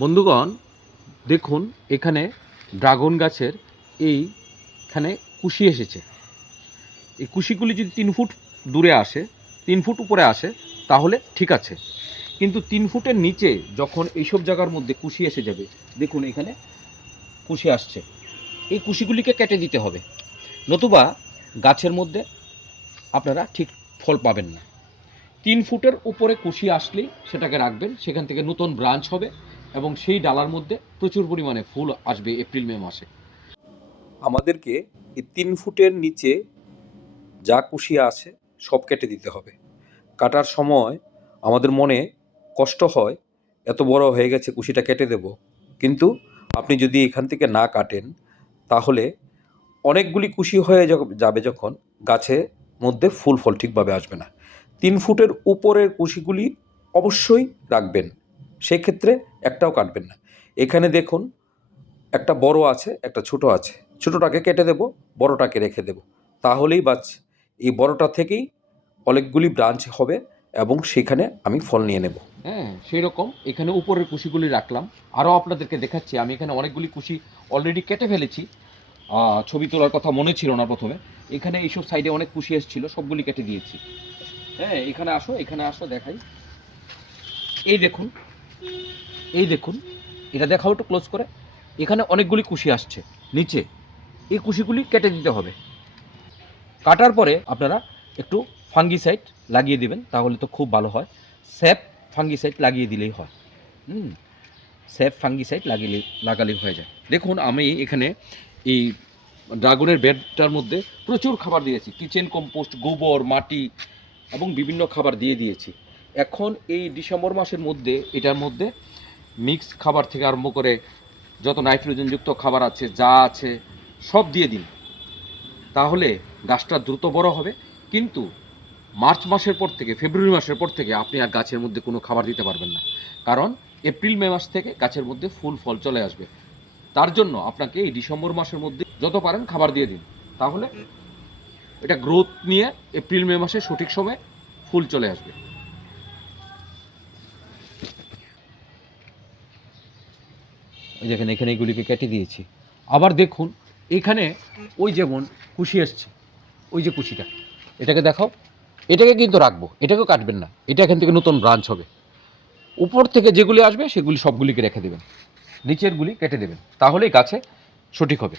বন্ধুগণ, দেখুন এখানে ড্রাগন গাছের এইখানে কুশি এসেছে। এই কুশিগুলি যদি 3 ফুট দূরে আসে, 3 ফুট উপরে আসে, তাহলে ঠিক আছে। কিন্তু 3 ফুটের নিচে যখন এইসব জায়গার মধ্যে কুশি এসে যাবে, দেখুন এখানে কুশি আসছে, এই কুশিগুলিকে কেটে দিতে হবে, নতুবা গাছের মধ্যে আপনারা ঠিক ফল পাবেন না। 3 ফুটের উপরে কুশি আসলেই সেটাকে রাখবেন, সেখান থেকে নতুন ব্রাঞ্চ হবে এবং সেই ডালার মধ্যে প্রচুর পরিমাণে ফুল আসবে এপ্রিল মে মাসে। আমাদেরকে এই 3 ফুটের নিচে যা কুশি আছে সব কেটে দিতে হবে। কাটার সময় আমাদের মনে কষ্ট হয়, এত বড় হয়ে গেছে কুশিটা কেটে দেব, কিন্তু আপনি যদি এখান থেকে না কাটেন তাহলে অনেকগুলি কুশি হয়ে যাবে, যখন গাছের মধ্যে ফুল ফল ঠিকভাবে আসবে না। 3 ফুটের উপরের কুশিগুলি অবশ্যই রাখবেন, সেক্ষেত্রে একটাও কাটবেন না। এখানে দেখুন একটা বড় আছে, একটা ছোট আছে, ছোটটাকে কেটে দেব, বড়টাকে রেখে দেব, তাহলেই বাস এই বড়টা থেকেই অনেকগুলি ব্রাঞ্চ হবে এবং সেখানে আমি ফল নিয়ে নেব। হ্যাঁ, সেই রকম এখানে উপরের কুশিগুলি রাখলাম। আরও আপনাদেরকে দেখাচ্ছি, আমি এখানে অনেকগুলি কুশি অলরেডি কেটে ফেলেছি। ছবি তোলার কথা মনে ছিল না প্রথমে। এখানে এইসব সাইডে অনেক কুশি এসেছিল, সবগুলি কেটে দিয়েছি। হ্যাঁ, এখানে আসো, এখানে আসো, দেখাই। এই দেখুন, এই দেখুন, এটা দেখাও একটু ক্লোজ করে। এখানে অনেকগুলি কুশি আসছে নিচে, এই কুশিগুলি কেটে দিতে হবে। কাটার পরে আপনারা একটু ফাঙ্গিসাইড লাগিয়ে দেবেন, তাহলে তো খুব ভালো হয়। স্যাপ ফাঙ্গিসাইড লাগিয়ে দিলেই হয়। স্যাপ ফাঙ্গিসাইড লাগালেই হয়ে যায়। দেখুন আমি এখানে এই ড্রাগনের বেডটার মধ্যে প্রচুর খাবার দিয়েছি, কিচেন কম্পোস্ট, গোবর, মাটি এবং বিভিন্ন খাবার দিয়েছি। এখন এই ডিসেম্বর মাসের মধ্যে এটার মধ্যে মিক্স খাবার থেকে আরম্ভ করে যত নাইট্রোজেনযুক্ত খাবার আছে, যা আছে সব দিয়ে দিন, তাহলে গাছটা দ্রুত বড় হবে। কিন্তু মার্চ মাসের পর থেকে, ফেব্রুয়ারি মাসের পর থেকে আপনি আর গাছের মধ্যে কোনো খাবার দিতে পারবেন না, কারণ এপ্রিল মে মাস থেকে গাছের মধ্যে ফুল ফল চলে আসবে। তার জন্য আপনাকে এই ডিসেম্বর মাসের মধ্যে যত পারেন খাবার দিয়ে দিন, তাহলে এটা গ্রোথ নিয়ে এপ্রিল মে মাসে সঠিক সময়ে ফুল চলে আসবে। এখানে এগুলিকে কেটে দিয়েছি। আবার দেখুন এখানে ওই যেমন কুশি এসছে, ওই যে কুশিটা, এটাকে দেখাও, এটাকে কিন্তু রাখবো, এটাকেও কাটবেন না, এটা এখান থেকে নতুন ব্রাঞ্চ হবে। উপর থেকে যেগুলি আসবে সেগুলি সবগুলিকে রেখে দেবেন, নিচেরগুলি কেটে দেবেন, তাহলেই গাছে সঠিক হবে।